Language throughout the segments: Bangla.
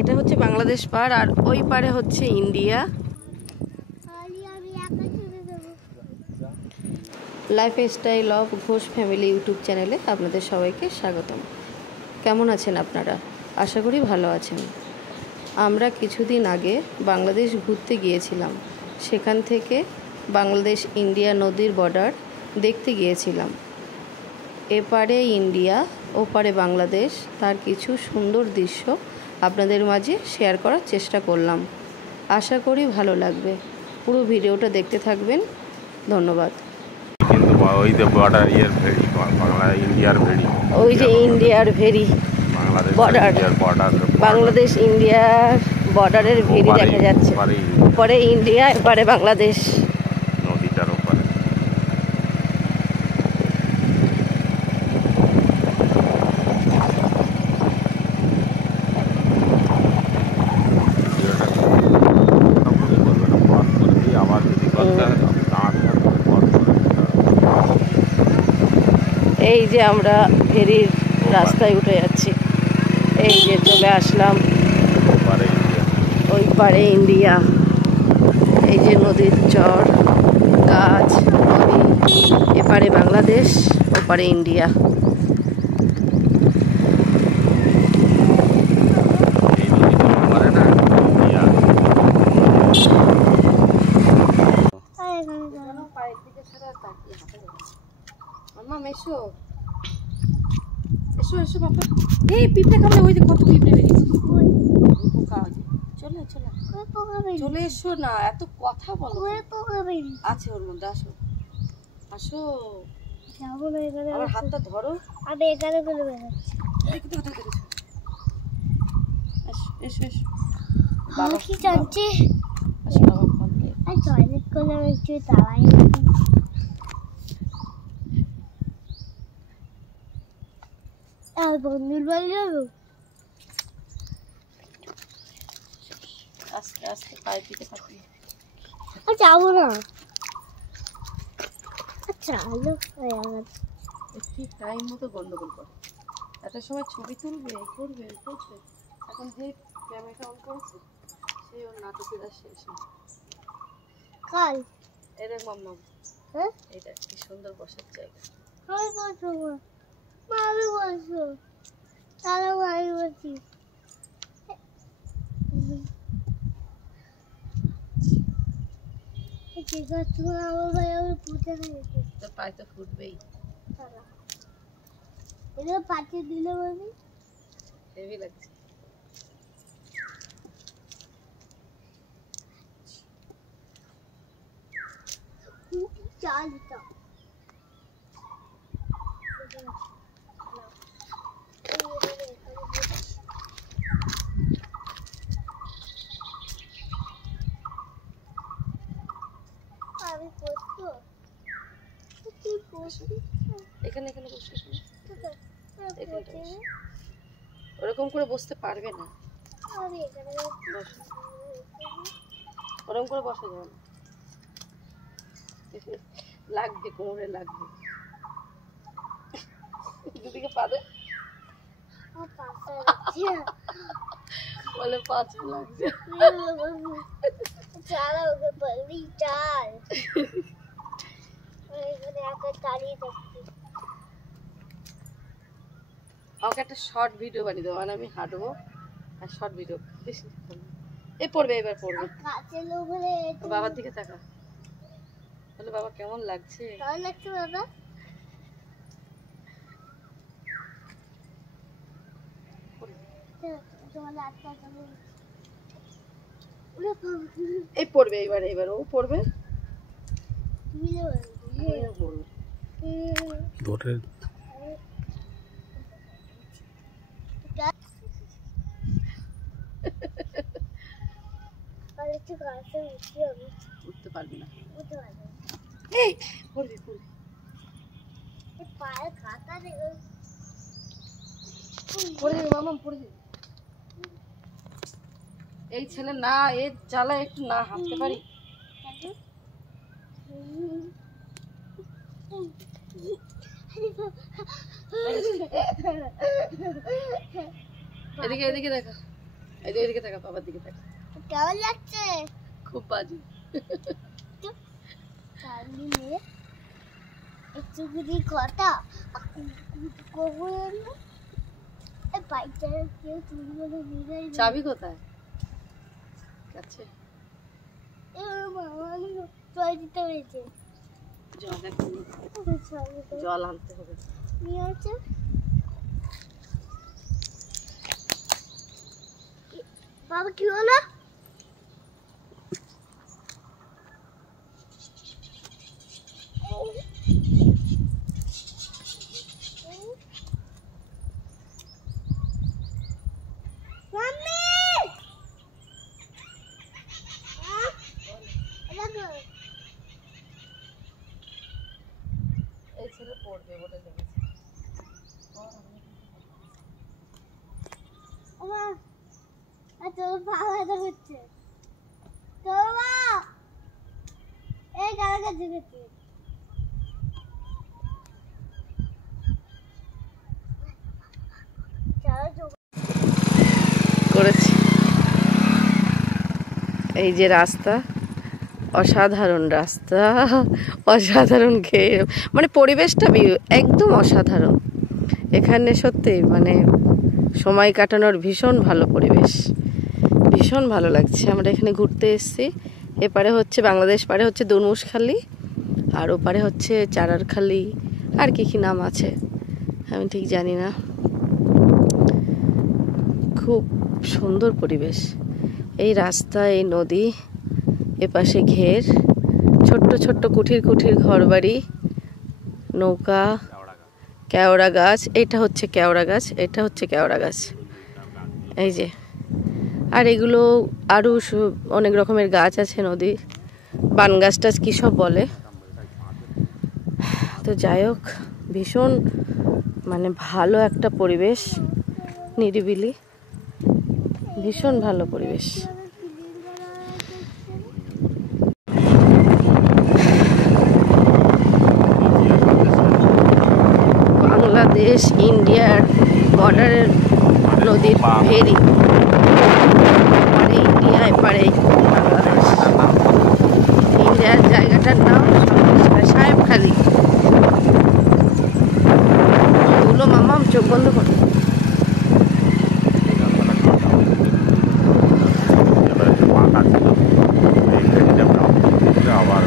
এটা হচ্ছে বাংলাদেশ পার, আর ওই পারে হচ্ছে India. Lifestyle of Ghosh family YouTube চ্যানেলে আপনাদের সবাইকে স্বাগতম। কেমন আছেন আপনারা? আশা করি ভালো আছেন। আমরা কিছুদিন আগে বাংলাদেশ ঘুরতে গিয়েছিলাম। সেখান থেকে বাংলাদেশ ইন্ডিয়া নদীর বর্ডার দেখতে গিয়েছিলাম। এপারে ইন্ডিয়া, ওপারে বাংলাদেশ, তার কিছু সুন্দর দৃশ্য আপনাদের মাঝে শেয়ার করার চেষ্টা করলাম। আশা করি ভালো লাগবে। পুরো ভিডিওটা দেখতে থাকবেন। ধন্যবাদ। ওই যে বর্ডার বাংলা ইন্ডিয়ার ভেড়ি, ওই যে ইন্ডিয়ার ভেড়ি, বর্ডার, বাংলাদেশ ইন্ডিয়ার বর্ডারের ভেড়ি দেখা যাচ্ছে। ওপারে ইন্ডিয়া, এপারে বাংলাদেশ, নদীটার ওপারে। এই যে আমরা ফেরির রাস্তায় উঠে যাচ্ছি। এই যে চলে আসলাম ওই পারে ইন্ডিয়া। এই যে নদীর চর, গাছ, নদী, এপারে বাংলাদেশ, ওপারে ইন্ডিয়া। এসো এসো এসো বাবা। এই পিঁপড়ে খাবে, ওই যে কত পিঁপড়ে লেগেছে। চলে চলে চলে এসো না, এত কথা বলো। আছে ওর মধ্যে, আসো আসো। আমার হাতটা ধরো। আমি এখানে বলে বেড়াচ্ছি। এসো এসো। বাবা কি জানছে? আসো বাবা, টয়লেট করলাম একটু, তাই আর বন্ধুর বাড়ি যাবো। আস্তে আস্তে পায়ের দিকে তাকিয়ে। যাবো না। আচ্ছা ঠিক টাইম মতো গন্ডগোল করে। একটা সময় ছবি তুলবে, করবে করবে। এখন যে ক্যামেরাটা অন করেছে সেই ওর নাটকের শেষ। কাল এদের মাম্মা, হ্যাঁ, এটা কি সুন্দর বসার জায়গা। আমি বসবো, আমি বসবো, তারা আমি বসি। পায়ে তো ফুটবেই। পাঠিয়ে দিলে বলি হেভি লাগছে। চালটা এখানে এখানে বসে, ওরকম করে বসতে পারবে না। ওরকম করে বসা যাবে না, লাগবে, কোমরে লাগবে। দুদিকে পাবে বলে পাঁচা লাগছে। আমাকে একটা শর্ট ভিডিও বানিয়ে দেবো, মানে আমি হাঁটবো আর শর্ট ভিডিও বেশি পড়বে। এবার পড়বে, বাবার দিকে তাকা, বলে বাবা কেমন লাগছে? কেমন লাগছে বাবা? এই পড়বে, এবার এবার ও পড়বে। উঠতে পারবি না, এই পড়বি পড়বি। পায়ের কাঁটা দেখো, পড়ে যাবে মামা, পড়ে যাবে। এই ছেলে না, এর জ্বালা একটু না হাঁটতে পারি। এদিকে এদিকে দেখা, এই যে এদিকে তাকা, বাবার দিকে তাকা। কেমন লাগছে? খুব বাজে। কালি মেয়ে একটু গুলি কথা কখন এই বাইকটা কেউ চুরি করে নিয়ে যায়। চাবি কোথায়? কাছে এ মামা চলে দিতে হয়েছে। জল আনতে হবে। নিয়ে আছে বাবা, কি হলো? এই ছেলে পড়বে বলে লেগেছে। তোর বাবা তো হচ্ছে তোর বাবা এই কারা কাছে গেছে। করেছি। এই যে রাস্তা, অসাধারণ রাস্তা, অসাধারণ খেয়ে মানে পরিবেশটা একদম অসাধারণ। এখানে সত্যি মানে সময় কাটানোর ভীষণ ভালো পরিবেশ, ভীষণ ভালো লাগছে। আমরা এখানে ঘুরতে এসেছি। এপারে হচ্ছে বাংলাদেশ, পারে হচ্ছে দুরমুশখালী, আর ওপারে হচ্ছে চারারখালী, আর কি কি নাম আছে আমি ঠিক জানি না। খুব সুন্দর পরিবেশ, এই রাস্তা, এই নদী, এপাশে ঘের, ছোট্ট ছোট্ট কুঠির কুঠির ঘরবাড়ি, নৌকা, কেওড়া গাছ। এটা হচ্ছে কেওড়া গাছ, এটা হচ্ছে কেওড়া গাছ, এই যে। আর এগুলো আরও অনেক রকমের গাছ আছে, নদী বান গাছ টাছ কী সব বলে। তো যাই হোক, ভীষণ মানে ভালো একটা পরিবেশ, নিরিবিলি, ভীষণ ভালো পরিবেশ। বাংলাদেশ ইন্ডিয়ার বর্ডারের নদীর ফেরি, পারে ইন্ডিয়া, এপারে বাংলাদেশ। ইন্ডিয়ার জায়গাটার নাম সাহেবখালী। তুলো মামাম, চোখ বন্ধ করো। আবার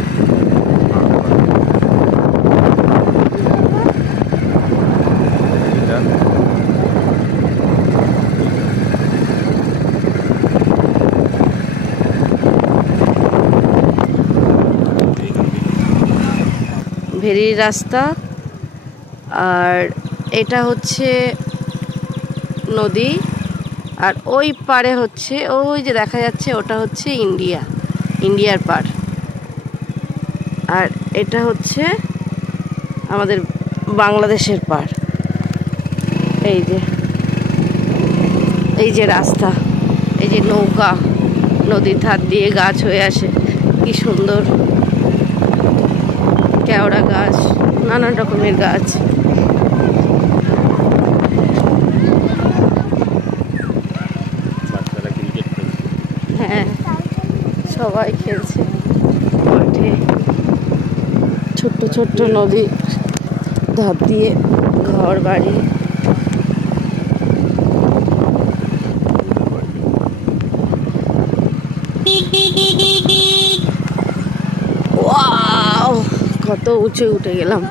ভেরির রাস্তা, আর এটা হচ্ছে নদী, আর ওই পারে হচ্ছে ওই যে দেখা যাচ্ছে ওটা হচ্ছে ইন্ডিয়া, ইন্ডিয়ার পার। আর এটা হচ্ছে আমাদের বাংলাদেশের পার। এই যে রাস্তা, এই যে নৌকা নদীর ধার দিয়ে গাছ হয়ে আসে, কি সুন্দর। কেওড়া গাছ, নানান রকমের গাছ। হ্যাঁ, সবাই খেলছে মাঠে। ছোট্ট ছোট্ট নদী ধার দিয়ে ঘর বাড়ি। ওয়াও, কত উঁচু উঠে গেলাম।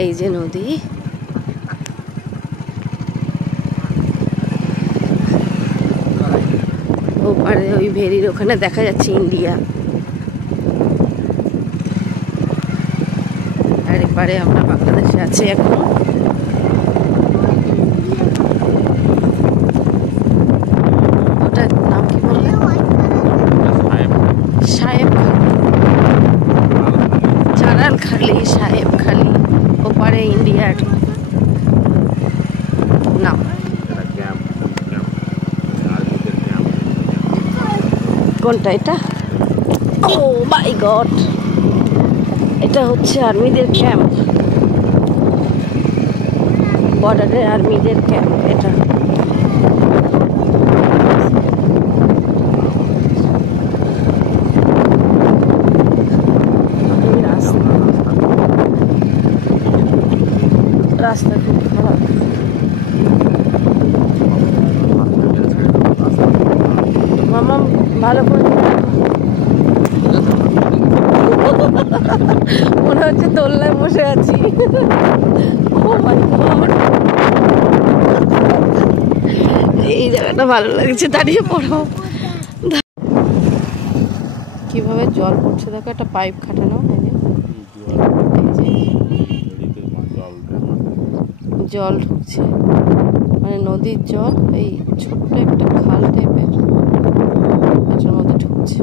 এই যে নদী, ওপারে ওই ভেরির ওখানে দেখা যাচ্ছে ইন্ডিয়া, আর এপারে আমরা বাংলাদেশে আছি এখন। ওটার নাম কি বললে? সাহেবখালী, চারারখালী, সাহেবখালী, ওপারে ইন্ডিয়ার নাম। কোনটা এটা? ও মাই গড, এটা হচ্ছে আর্মিদের ক্যাম্প, বর্ডারের আর্মিদের ক্যাম্প এটা। ভালো করে মনে হচ্ছে দোলনায় বসে আছি। ও মাই গড, এই জায়গাটা ভালো লাগছে, দাঁড়িয়ে পড়ো। কিভাবে জল পড়ছে দেখো, একটা পাইপ খাটানো, জল ঢুকছে, মানে নদীর জল এই ছোট্ট একটা খাল টাইপের এটার মধ্যে ঢুকছে।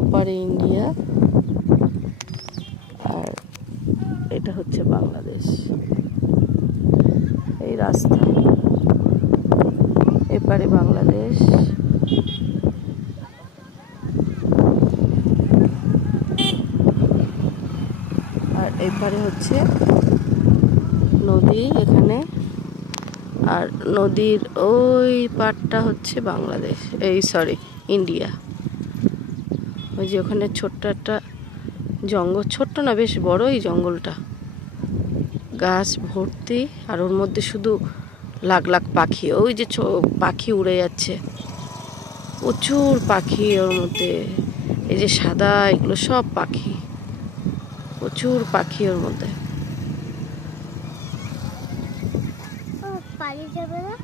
ওপারে ইন্ডিয়া আর এটা হচ্ছে বাংলাদেশ। এই রাস্তা, এপারে বাংলাদেশ, আর এপারে হচ্ছে নদী এখানে, আর নদীর ওই পাড়টা হচ্ছে বাংলাদেশ, এই সরি ইন্ডিয়া। ওই যে ওখানে ছোট্ট একটা জঙ্গল, ছোট্ট না বেশ বড় এই জঙ্গলটা, গাছ ভর্তি, আর ওর মধ্যে শুধু লাখ লাখ পাখি। ওই যে পাখি উড়ে যাচ্ছে, প্রচুর পাখি ওর মধ্যে, এই যে সাদা এগুলো সব পাখি, প্রচুর পাখি ওর মধ্যে। পানি যাবে না?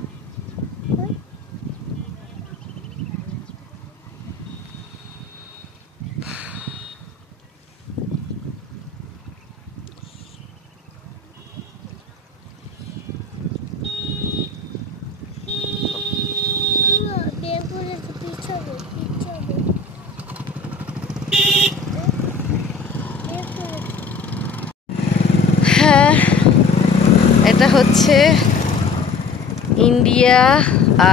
হ্যাঁ, এটা হচ্ছে ইন্ডিয়া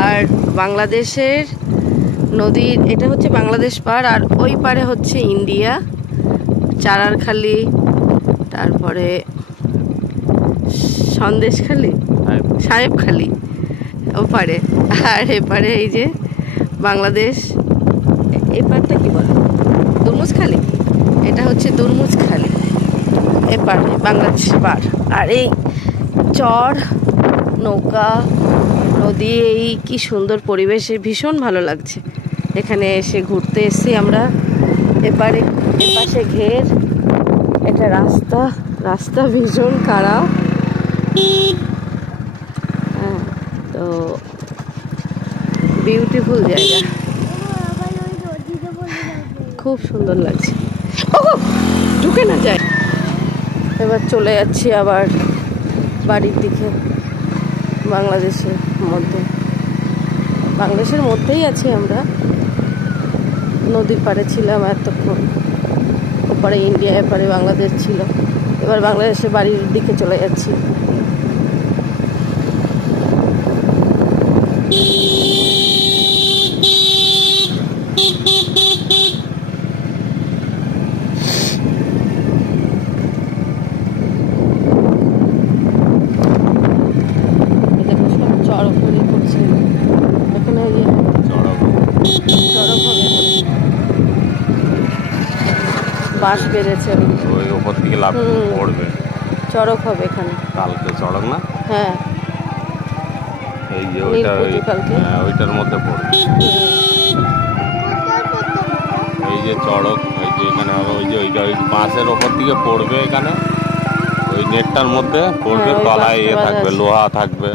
আর বাংলাদেশের নদীর, এটা হচ্ছে বাংলাদেশ পার, আর ওই পারে হচ্ছে ইন্ডিয়া, চারারখালি, তারপরে সন্দেশখালি, সাহেবখালি ওপারে, আর এপারে এই যে বাংলাদেশ। এই পারটা কি বলে, দুরমুজখালি, এটা হচ্ছে দুরমুজখালি এপার, বাংলাদেশ পার। আর এই চর, নৌকা, নদী, এই কি সুন্দর পরিবেশে, ভীষণ ভালো লাগছে এখানে এসে ঘুরতে এসেছি আমরা। এপারে এপাশে ঘের, এটা রাস্তা, রাস্তা ভীষণ খারাপ। হ্যাঁ, তো বিউটিফুল জায়গা, খুব সুন্দর লাগছে। ঢুকে না যায়। এবার চলে যাচ্ছি আবার বাড়ির দিকে, বাংলাদেশের মধ্যে, বাংলাদেশের মধ্যেই আছি আমরা। নদীর পাড়ে ছিলাম এতক্ষণ, ওপারে ইন্ডিয়া, এপারে বাংলাদেশ ছিল। এবার বাংলাদেশের বাড়ির দিকে চলে যাচ্ছি। বাস বেড়েছে, ওই ওপর থেকে লাভ পড়বে, চড়ক হবে এখানে কালকে চড়ক না? হ্যাঁ, এই যে ওইটার মধ্যে পড়বে, এই যে চড়ক, এই যে এখানে হবে, ওই যে ওই বাঁশের ওপর থেকে পড়বে, এখানে ওই নেটটার মধ্যে পড়বে, তলায় ইয়ে থাকবে, লোহা থাকবে।